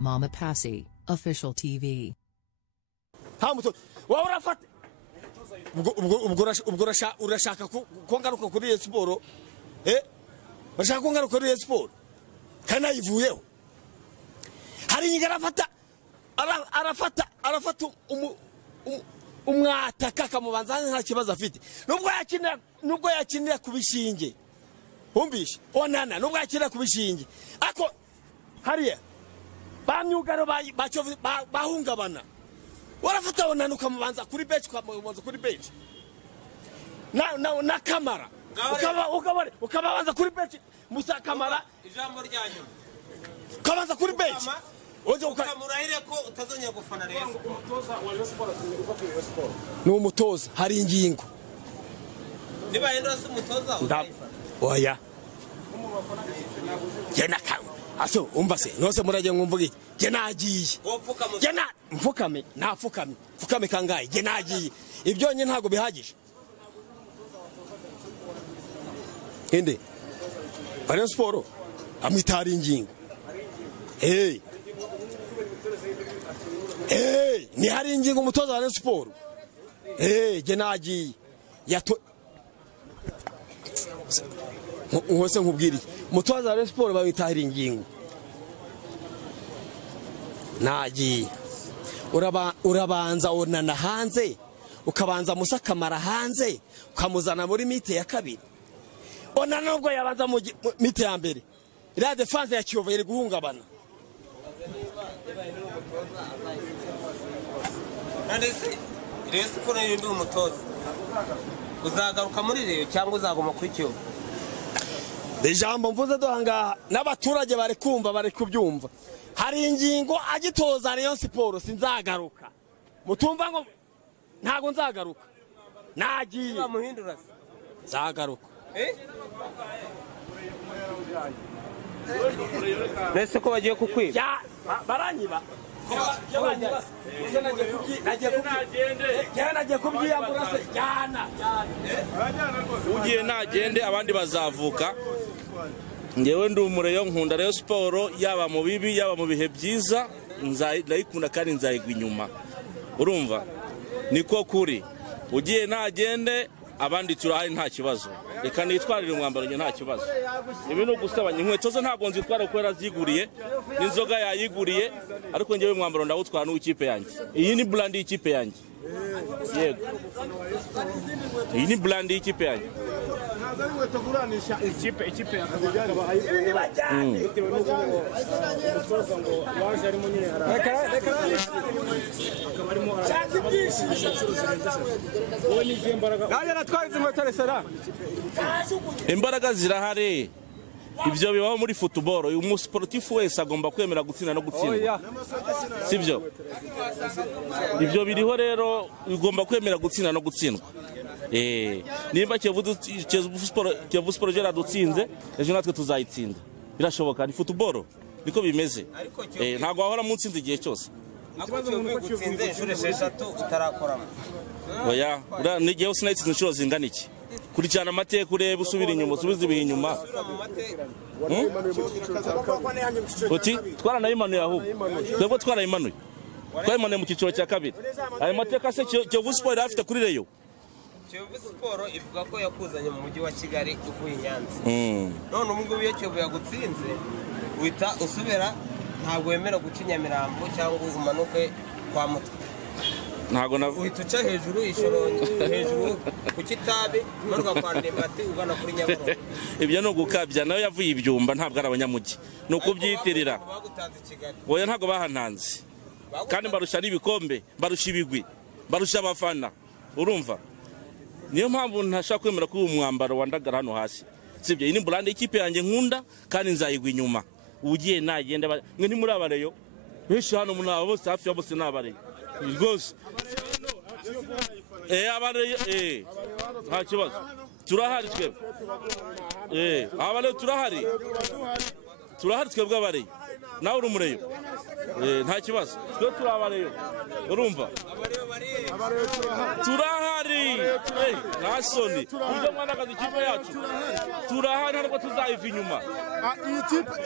Mama Passy, official TV. Hamuto wa urafata ubwo urashaka ko ngaruka kuri Rayon Sport urashaka ko ngaruka kuri Rayon Sport kana ivuyeho hari nyigara arafata umwataka kamubanza nta kibazo afite nubwo yakinira kubishinge umbishe onana nubwo yakinira kubishinge ako hariya bamyugaro bahungabana warafata onana ukamubanza kuri bench ukamubanza kuri bench na kamera ukabanza kuri bench musa kamera ijambo ryanyu kabanza kuri bench oje ukamurahire ko utazongera gufana Rayon umutoza wa Rayon Sport uva kuri Rayon Sport no umutoza hari ingingo niba yenda se umutoza uzayifana oya jena kawe aso umva se nose muraje ngumvuga iki je nagiye jena mfukame kangaye je nagiye ibyo nye ntago bihagije ende Rayon Sport amwitari ingingo ni hari ingingo umutoza wa Rayon Sport je nagiye hose nkubwiri umutoza wa Rayon Sport bawitahira ingingo nagiye urabanza onana hanze ukabanza musa kamara hanze ukamuzana muri mite ya kabiri onana nubwo yabanza mu mite ya mbere ira defense ya Kiyovu iri guhungabana Andese Rayon Sport yindi umutoza uzagaruka muri Rayon cyangwa uzagoma kuri Kiyovu Dejambo mvuze dohanga n'abaturage bari kumva bari kubyumva hari ingingo agitoza Rayon Sport sinzagaruka mutumva ngo ntago nzagaruka nagiye bamuhindura zagaruka Nese ko bagiye kukwiba ya baranyiba ugiye nagende abandi bazavuka ngewe ndi umureyo nkunda Rayon Sport yaba mu bibi yaba mu bihe byiza ndayikunda kandi nzayigwa inyuma urumva niko kuri ugiye nagende abandi turahari nta kibazo reka nitwarire umwambaro nge nta kibazo ibi no gusabanya inkweto zo ntabwo nzitwara ko yaraziguriye n'inzoga yayiguriye ariko ngewe umwambaro ndawutwara n'ukipe yanjye iyi ni brand y'ikipe yanjye yego iyi ni brand y'ikipe yanjye ikipe yakabigaba ayibajyane bitewe n'uko umutoza ngo waje arimo nyine akaba arimo wowe ni imbaraga naje natwaye Motari sara imbaraga zirahari ibyo bibaho muri football uyu umusportif wese agomba kwemera gutsinda no gutsindwa sibyo ibyo biriho rero ugomba kwemera gutsinda no gutsindwa nimba Kiyovu Sport jera dutsinze ejo natwe tuzayitsinda birashoboka ni football niko bimeze ntago wahora mu ntsinzi igihe cyose ikibazo umuntu gutsinze inshuro 6 utarakoramo oya nigiye sinayitsinze inshuro zingana iki kuricana amateka urebe usubira inyuma usubiza ibihe inyuma uti twaranayimanuye ahubwo twebwe twarayimanuye twayimanuye mu cyiciro cya kabiri ayo mateka se Kiyovu Sport afite kuri Rayon Kiyovu Sport ivuga ko yakuzanye mu mujyi wa Kigali uvuye Nyanza none umugabo iyo Kiyovu yagutsinze wita usubira ntabwo wemera guca Nyamirambo cyangwa umanuke kwa Mutwe ntago uhita uca hejuru ishorongi hejuru ku Kitabi manuka kwa Ndembati ugana kuri Nyabarongo ibyo no gukabya nayo yavuye ibyumba ntabwo ari abanyamugi nuko byitirira oya ntago bahananze kandi barusha n'ibikombe barusha ibigwi barusha abafana urumva niyo mpamvu ntashaka kwemera ko umwambaro wandagara hano hasi sibyo iyi ni brand y'ikipe yanjye nkunda kandi nzayigwa inyuma ugiye nagende mwe ni muri abareyo benshi hano muri abo bose hafi ya bose nabareyo rwose abareyo nta kibazo turahari twebwe abareyo turahari twebwe abareyo nawe uri umureyo nta kibazo twe turabareyo urumva turahari Motari nasoni ibyo mwana kazi ikipe yacu turahari ntabwo tuzayiva inyuma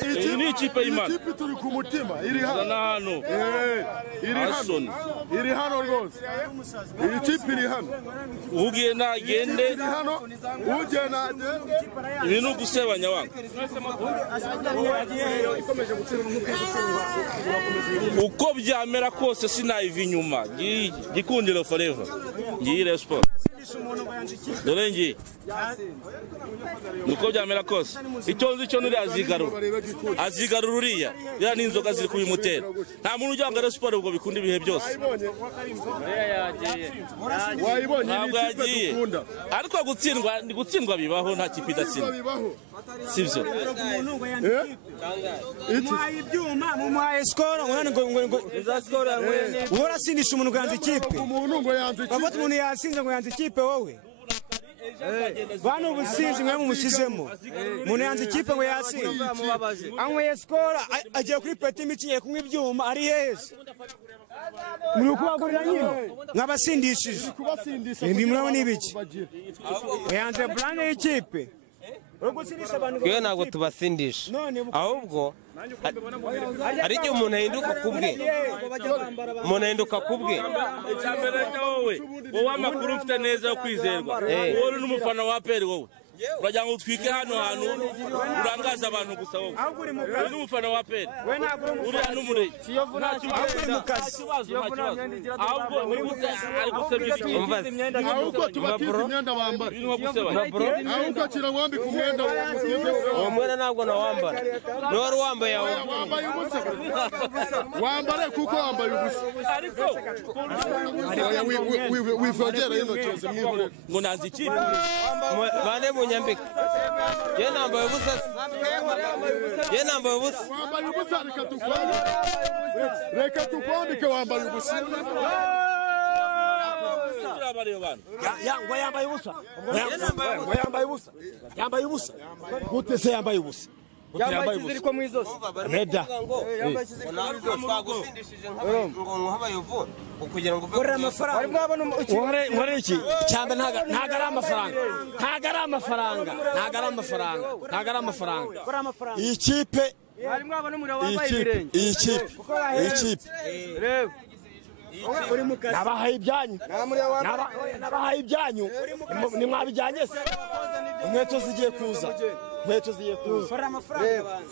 iyi ni ikipe y'Imana ikipe turi ku mutima iri hano iri hano rwose iyi kipe iri hano ugiye nagende iri hano ugiye nagende ibi ni ugusebanya wangu uko byamera kose sinayiva inyuma gikundiro forever ngiyire sport dore ngiye nuko byamera kose icyo nzi cyo nuri azigarura uriya ya n'inzoga ziri kubimutera nta muntu ujya ngo sport ubwo bikunda ibihe byose ntabwo yagiye ariko gutsindwa bibaho nta kipe idatsindwa sibyo ibyuma mumuhaye skoro ngo urasindisha umuntu ganza ikipe bafata umuntu yasinze ngo yanze ikipe wowe bano ubusinzi mwe mumushyizemo umuntu yanze ikipe ngo yasinze anyweye skoro agiye kuri peti micinye kunywa ibyuma ari heza muri kubagurira nyine nk'abasindishije ibi murabona ibiki yanze brand y'ikipe twe ntabwo tubasindisha ahubwo hari igihe umuntu ahinduka ku bwe wowe amakuru ufite neza yo kwizerwa wowe uri n'umufana wa peri wowe uragira ngo utwike hano hantu urangaza abantu gusa wowe uri n'umufana wa peri uriya n'umureye ahubwo ari gusebya ahubwo tubatiza imyenda bambara ahubwo akira wambika umwenda uwo mwenda ntabwo nawambara ni wari wambaye aho wambare kuko wambaye ubusa wivogera y'intoki zimwihorera ngo nazi ikipe bane munyambika ye nambaye ubusa wambaye ubusa reka tukwambike wambaye ubusa ngo yambaye ubusa gute se yambaye ubusa yambaye ikiziriko mu izosi reda twagusindishije ngo nk'abayovu kugira ngo uve amafaranga nkore iki cyangwa ntago ari amafaranga iyi kipe nabahaye ibyanyu nimwabijyanye se inkweto zigiye kuza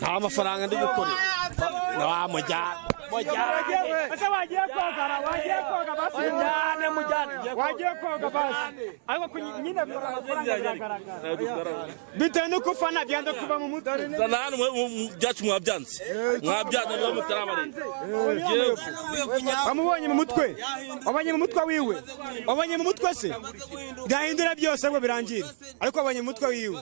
nta mafaranga ndi gukorera wamujyana bitewe nuko ufana byanze kuva mu mutwe zana hano byacu mwabyanze niba mutarabarenze wamubonye mu mutwe wabonye mu mutwe wiwe wabonye mu mutwe se byahindura byose ngo birangire ariko wabonye mu mutwe wiwe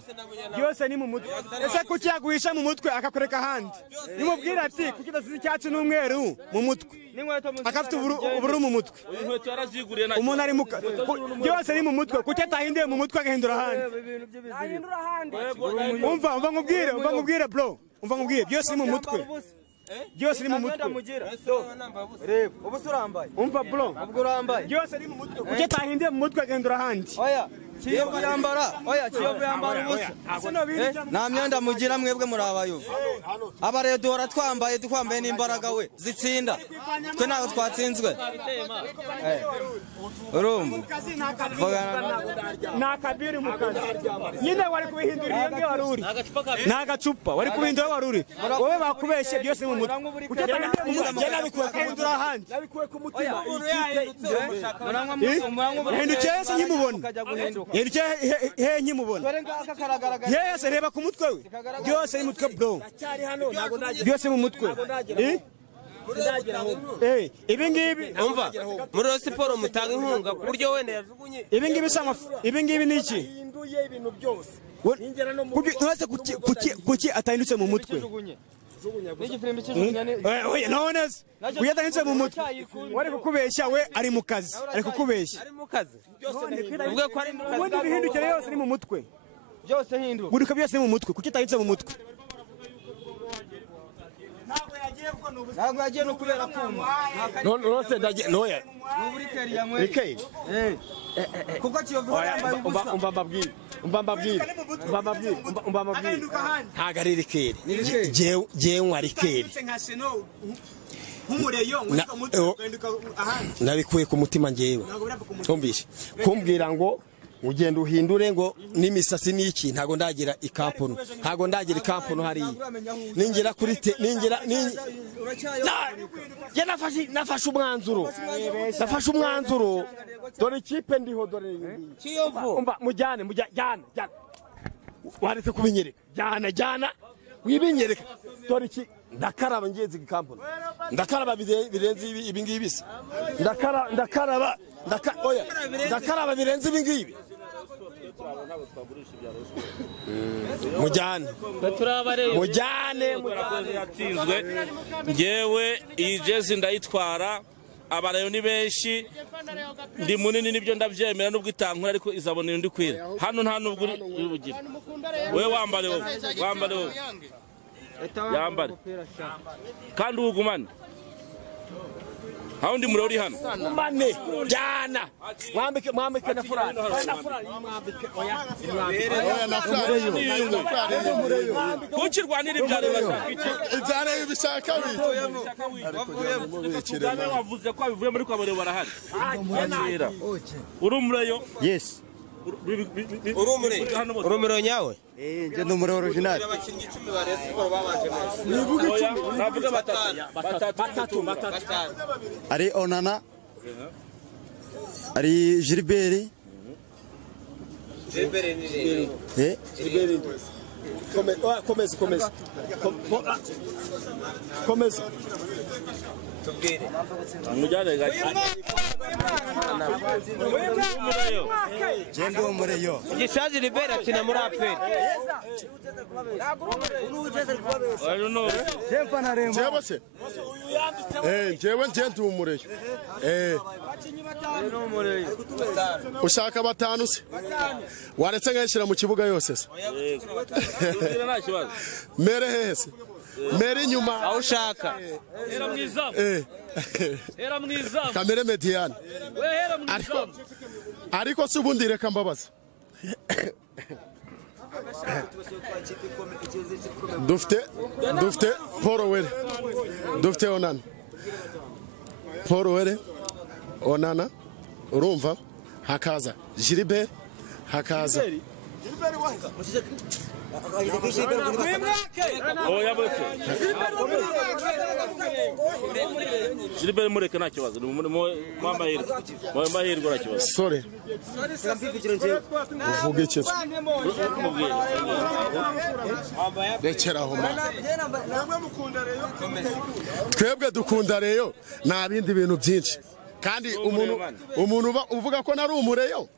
byose ni mu mutwe ese kuki yaguhisha mu mutwe akakureka ahandi nimubwira ati kuki udasize icyatsi n'umweru mu mutwe akafite ubururu mu mutwe umuntu ari byose ni mu mutwe kuki atahinduye mu mutwe agahindura ahandi umva nkubwire bro umva nkubwire byose ni mu mutwe byose ni mu mutwe umva bro byose ni mu mutwe kuki atahinduye mu mutwe agahindura ahandi Kiyovu yambara ubusa nta myenda mugira mwebwe muri abayovu abareyo duhora twambaye n'imbaraga we zitsinda twe ntabwo twatsinzwe urumva ni akabiri mu kazi nyine wari kubihindura iyo ngiyo wari uri ni agacupa wari kubihindura wari uri wowe bakubeshye byose ni mu mutwe ukahindura ahandi yahindukiye se nkimubona yahindukiye hehe nkimubona yewe se reba ku mutwe we byose ni mutwe bro byose mu mutwe ibi ngibi umva muri siporo mutanga inkunga ku buryo wenda yajugunye ibi ngibi ni iki kuki atahindutse mu mutwe none kuki atahindutse mu mutwe wari kukubeshya we ari mu kazi ari kukubeshya ubundi ibihindukire yose ni mu mutwe byose hinduka byose ni mu mutwe kuki atahindutse mu mutwe ntabwo yagiye no kubera kuma none se ndagiye noya n'uburi keriya mwe rikeye kuko Kiyovu yambaye ubusa umva mbabwire ntago ari rikeri jewe ari rikeri nabikuye ku mutima ngewe twumvishe kumbwira ngo ugenda uhindure ngo n'imisasi n'iki ntago ndagira ikampunu hariya ningira kuri te ningira nafashe umwanzuro dore ikipe ndiho dore Kiyovu mujyane waretse kubinyereka jyana wibinyereka dore iki ndakaraba ngeze ikampunu ndakaraba birenze ibi ngibi bisa ndakaraba birenze ibi ngibi mujyane yatsinzwe ngewe iyi jezi ndayitwara abarayo ni benshi ndi munini nibyo ndabyemera nubwo itankura ariko izabona undi kwira hano nta nubwo uri bugire we wambare yambare kandi ugumane haundi mure uri hano umane jana mwambike na furani kuchirwanira ibyaro inzara y'ibishaka witwa wavuze ko bivuye muri kwabare barahari uri umureyo yes uri umureyo nyawe nje ndi umureyo original abakinnyi 10 ba Rayon Sport babanje neza navuga batatu ari Onana ari Gilbert komeza tubwire mujyane gaje je ndi umureyo gishaje Libera kina muri APR jempa na rembo jewe se jewe ndi umureyo ushaka batanu se waretse ngashira mu kibuga yose se mere hese mere nyuma aho ushaka era mwiza kamere mediane ariko si ubundi reka mbabaza dufite Paul Were dufite Paul Were Onana urumva hakaza Gilbert hakaza Gilbert mureke nta kibazo mwamahirwe nta kibazo sore uvuga iki rekeraho twebwe dukunda Rayon nta bindi bintu byinshi kandi umuntu uvuga ko nari umureyo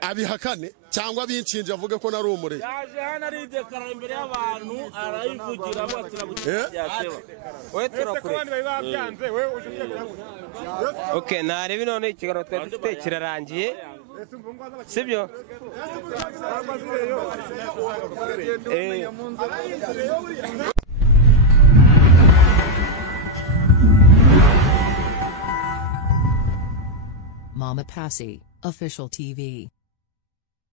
abihakane cyangwa binshinje avuga ko nari umureyo yaje hano ari dekara imbere y'abantu arayivugira batira yaseba we turakure okay narebe none ikigaro twari dufite kirarangiye sibyo Mama Passy, Official TV.